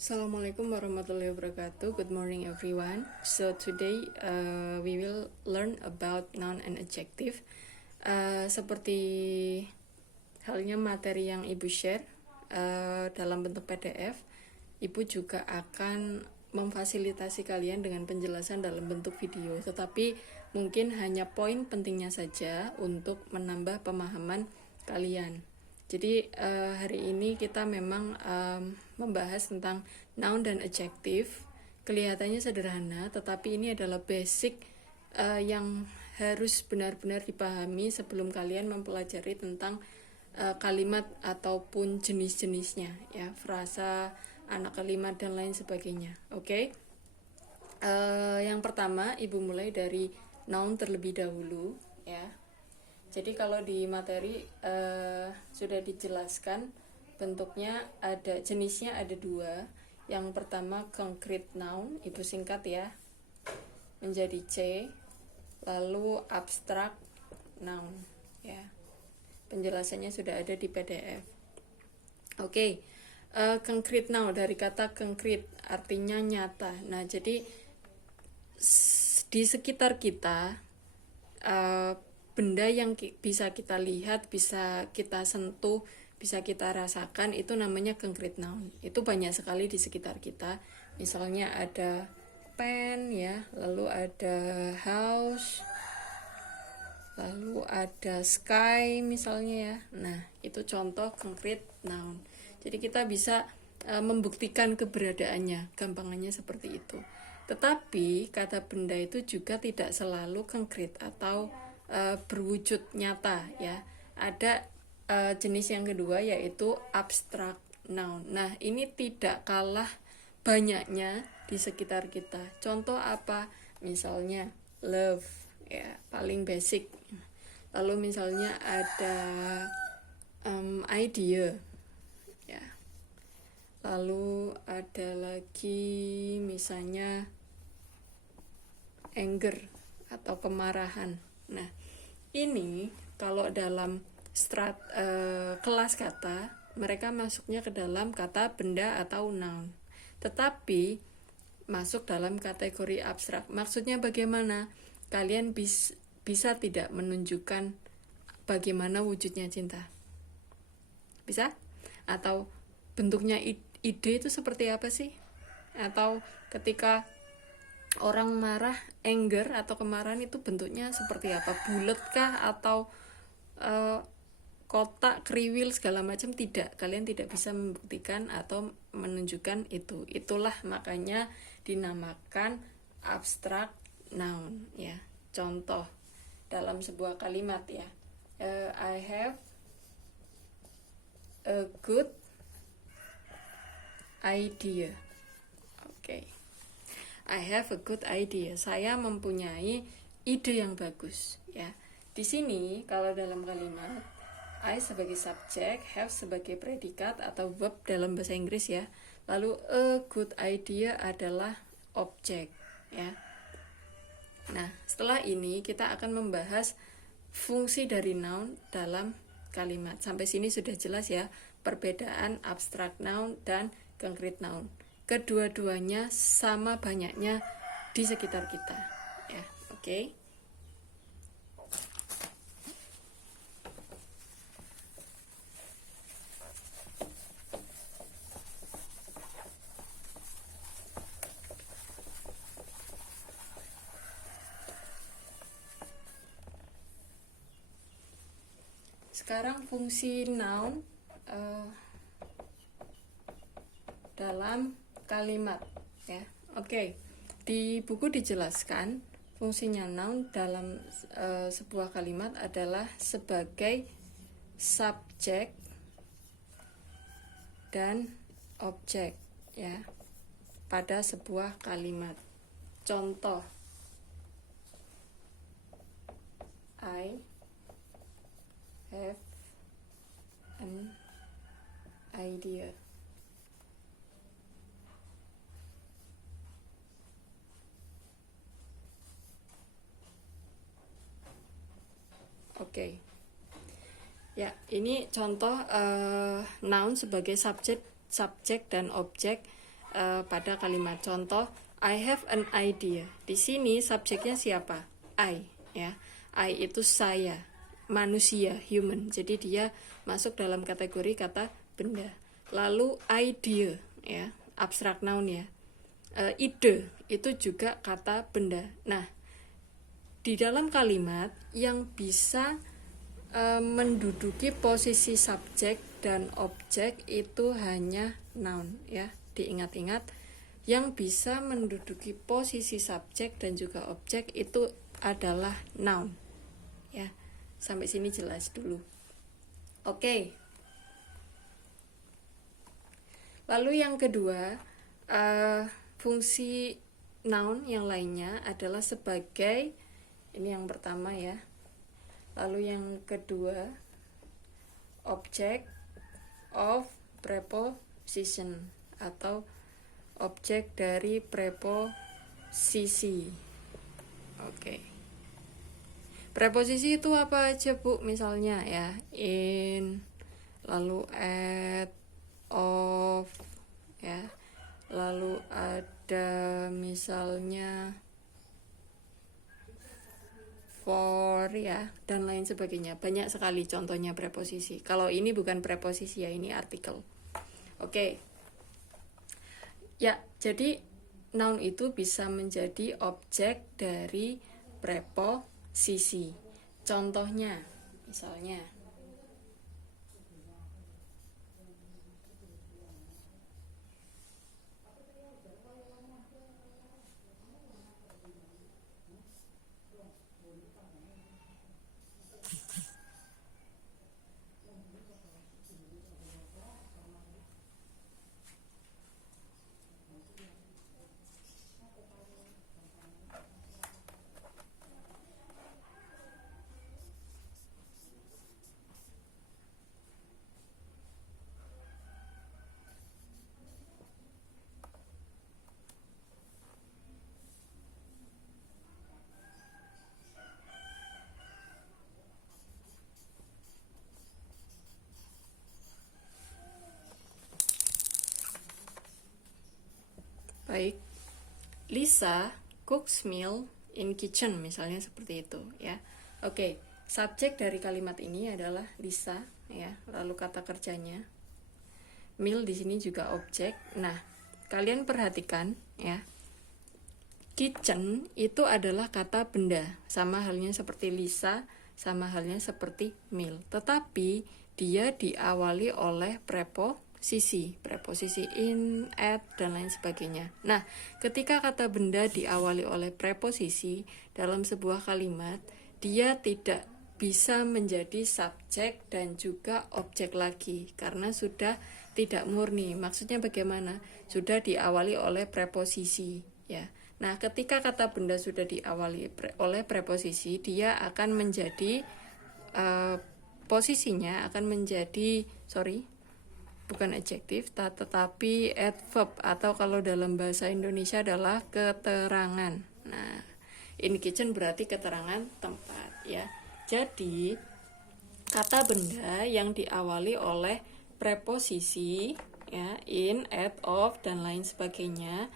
Assalamualaikum warahmatullahi wabarakatuh. Good morning everyone. So today we will learn about noun and adjective. Seperti halnya materi yang Ibu share dalam bentuk PDF, Ibu juga akan memfasilitasi kalian dengan penjelasan dalam bentuk video. Tetapi mungkin hanya poin pentingnya saja untuk menambah pemahaman kalian. Jadi hari ini kita memang membahas tentang noun dan adjective. Kelihatannya sederhana, tetapi ini adalah basic yang harus benar-benar dipahami sebelum kalian mempelajari tentang kalimat ataupun jenis-jenisnya, ya, frasa, anak kalimat dan lain sebagainya. Oke. Yang pertama, Ibu mulai dari noun terlebih dahulu, ya. Jadi kalau di materi sudah dijelaskan bentuknya, ada jenisnya, ada dua. Yang pertama concrete noun, Ibu singkat ya menjadi C. Lalu abstract noun, ya. Penjelasannya sudah ada di PDF. Oke. Concrete noun dari kata concrete, artinya nyata. Nah, jadi di sekitar kita benda yang bisa kita lihat, bisa kita sentuh, bisa kita rasakan, itu namanya concrete noun. Itu banyak sekali di sekitar kita. Misalnya ada pen, ya, lalu ada house, lalu ada sky misalnya, ya. Nah, itu contoh concrete noun. Jadi kita bisa membuktikan keberadaannya, gampangannya seperti itu. Tetapi kata benda itu juga tidak selalu konkret atau berwujud nyata, ya. Ada jenis yang kedua, yaitu abstract noun. Nah, ini tidak kalah banyaknya di sekitar kita. Contoh apa? Misalnya love, ya, paling basic. Lalu misalnya ada idea, ya. Lalu ada lagi misalnya anger atau kemarahan. Nah, ini kalau dalam kelas kata, mereka masuknya ke dalam kata benda atau noun. Tetapi masuk dalam kategori abstrak. Maksudnya bagaimana? Kalian bisa tidak menunjukkan bagaimana wujudnya cinta? Bisa? Atau bentuknya ide itu seperti apa sih? Atau ketika orang marah, anger atau kemarahan itu bentuknya seperti apa? Bulat kah atau kotak, kriwil, segala macam? Tidak. Kalian tidak bisa membuktikan atau menunjukkan itu. Itulah makanya dinamakan abstract noun, ya. Contoh dalam sebuah kalimat, ya. I have a good idea. Oke. I have a good idea. Saya mempunyai ide yang bagus, ya. Di sini kalau dalam kalimat I sebagai subjek, have sebagai predikat atau verb dalam bahasa Inggris, ya. Lalu a good idea adalah objek, ya. Nah, setelah ini kita akan membahas fungsi dari noun dalam kalimat. Sampai sini sudah jelas, ya, perbedaan abstract noun dan concrete noun. Kedua-duanya sama banyaknya di sekitar kita, ya. Oke. Sekarang fungsi noun dalam kalimat, ya. Oke. Di buku dijelaskan fungsinya noun dalam sebuah kalimat adalah sebagai subjek dan objek, ya, pada sebuah kalimat. Contoh, I have an idea. Oke. Ya, ini contoh noun sebagai subjek dan objek pada kalimat. Contoh, I have an idea. Di sini subjeknya siapa? I, ya. I itu saya, manusia, human. Jadi dia masuk dalam kategori kata benda. Lalu idea, ya, abstrak noun ya. Ide itu juga kata benda. Nah, di dalam kalimat yang bisa menduduki posisi subjek dan objek itu hanya noun, ya. Diingat-ingat, yang bisa menduduki posisi subjek dan juga objek itu adalah noun, ya. Sampai sini jelas dulu. Oke. Lalu yang kedua, fungsi noun yang lainnya adalah sebagai, ini yang pertama ya. Lalu yang kedua, object of preposition atau objek dari preposisi. Oke. Preposisi itu apa aja, Bu? Misalnya ya, in, lalu at, of, ya. Lalu ada misalnya for, ya, dan lain sebagainya. Banyak sekali contohnya preposisi. Kalau ini bukan preposisi ya, ini artikel. Oke. Ya, jadi noun itu bisa menjadi objek dari preposisi. Contohnya, misalnya baik, Lisa cooks meal in kitchen, misalnya seperti itu ya. Oke, subjek dari kalimat ini adalah Lisa ya, lalu kata kerjanya. Meal di sini juga objek. Nah, kalian perhatikan ya. Kitchen itu adalah kata benda, sama halnya seperti Lisa, sama halnya seperti meal. Tetapi dia diawali oleh preposisi in, at, dan lain sebagainya. Nah, ketika kata benda diawali oleh preposisi dalam sebuah kalimat, dia tidak bisa menjadi subjek dan juga objek lagi karena sudah tidak murni. Maksudnya bagaimana? Sudah diawali oleh preposisi, ya. Nah, ketika kata benda sudah diawali oleh preposisi, dia akan menjadi posisinya akan menjadi bukan adjektif, tetapi adverb, atau kalau dalam bahasa Indonesia adalah keterangan. Nah, in kitchen berarti keterangan tempat, ya. Jadi, kata benda yang diawali oleh preposisi, ya, in, at, of, dan lain sebagainya,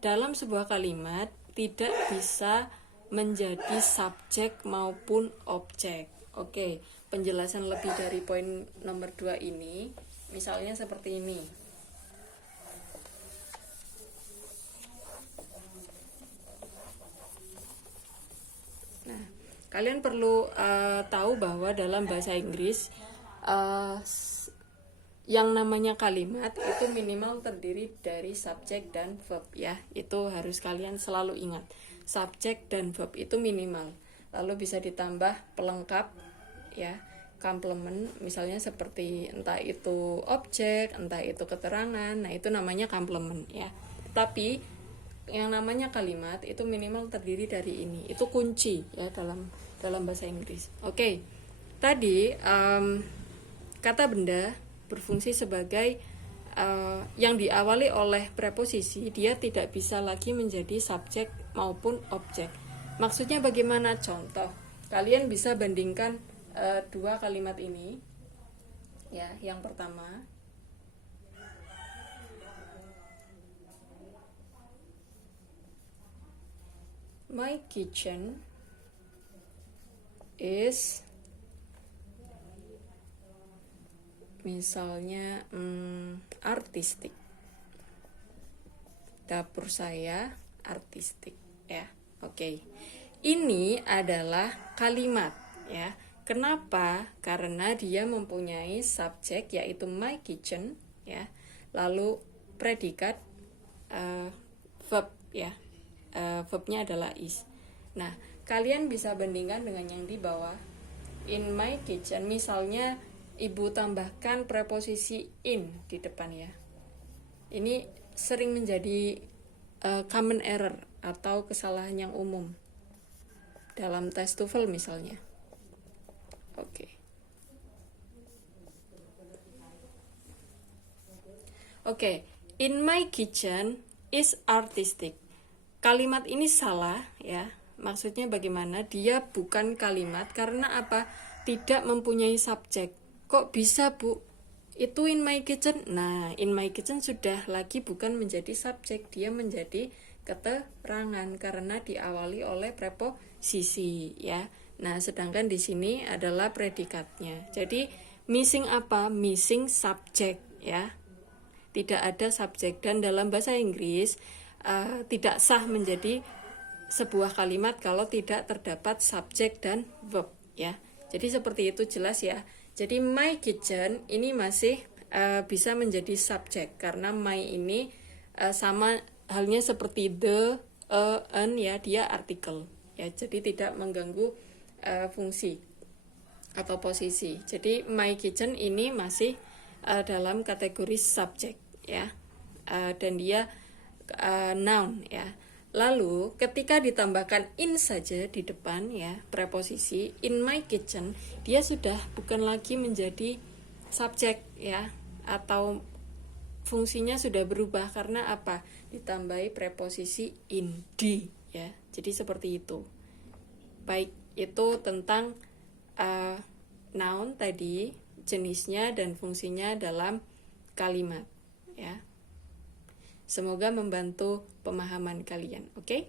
dalam sebuah kalimat tidak bisa menjadi subjek maupun objek. Oke, penjelasan lebih dari poin nomor 2 ini, misalnya seperti ini. Nah, kalian perlu tahu bahwa dalam bahasa Inggris yang namanya kalimat itu minimal terdiri dari subjek dan verb, ya. Itu harus kalian selalu ingat. Subjek dan verb itu minimal. Lalu bisa ditambah pelengkap, ya, complement, misalnya seperti entah itu objek, entah itu keterangan. Nah, itu namanya complement, ya. Tapi yang namanya kalimat itu minimal terdiri dari ini. Itu kunci, ya, dalam bahasa Inggris. Oke. Tadi kata benda berfungsi sebagai yang diawali oleh preposisi, dia tidak bisa lagi menjadi subjek maupun objek. Maksudnya bagaimana? Contoh, kalian bisa bandingkan dua kalimat ini, ya. Yang pertama, My kitchen is, misalnya artistik. Dapur saya artistik, ya. Oke. Ini adalah kalimat, ya. Kenapa? Karena dia mempunyai subjek yaitu my kitchen, ya. Lalu predikat verb, ya. Verbnya adalah is. Nah, kalian bisa bandingkan dengan yang di bawah. In my kitchen, misalnya ibu tambahkan preposisi in di depan, ya. Ini sering menjadi common error atau kesalahan yang umum dalam tes TOEFL misalnya. Oke. In my kitchen is artistic. Kalimat ini salah, ya. Maksudnya bagaimana? Dia bukan kalimat karena apa? Tidak mempunyai subjek. Kok bisa, Bu? Itu in my kitchen. Nah, in my kitchen sudah lagi bukan menjadi subjek, dia menjadi keterangan karena diawali oleh preposisi, ya. Nah, sedangkan di sini adalah predikatnya. Jadi missing apa? Missing subjek, ya. Tidak ada subjek, dan dalam bahasa Inggris tidak sah menjadi sebuah kalimat kalau tidak terdapat subjek dan verb, ya. Jadi seperti itu, jelas ya. Jadi my kitchen ini masih bisa menjadi subjek karena my ini sama halnya seperti the, an, ya, dia artikel, ya. Jadi tidak mengganggu fungsi atau posisi. Jadi my kitchen ini masih dalam kategori subjek, ya. Dan dia noun, ya. Lalu ketika ditambahkan in saja di depan, ya, preposisi in my kitchen, dia sudah bukan lagi menjadi subjek, ya, atau fungsinya sudah berubah karena apa? Ditambahi preposisi in, di, ya. Jadi seperti itu. Baik, itu tentang noun tadi, jenisnya dan fungsinya dalam kalimat, ya. Semoga membantu pemahaman kalian, oke?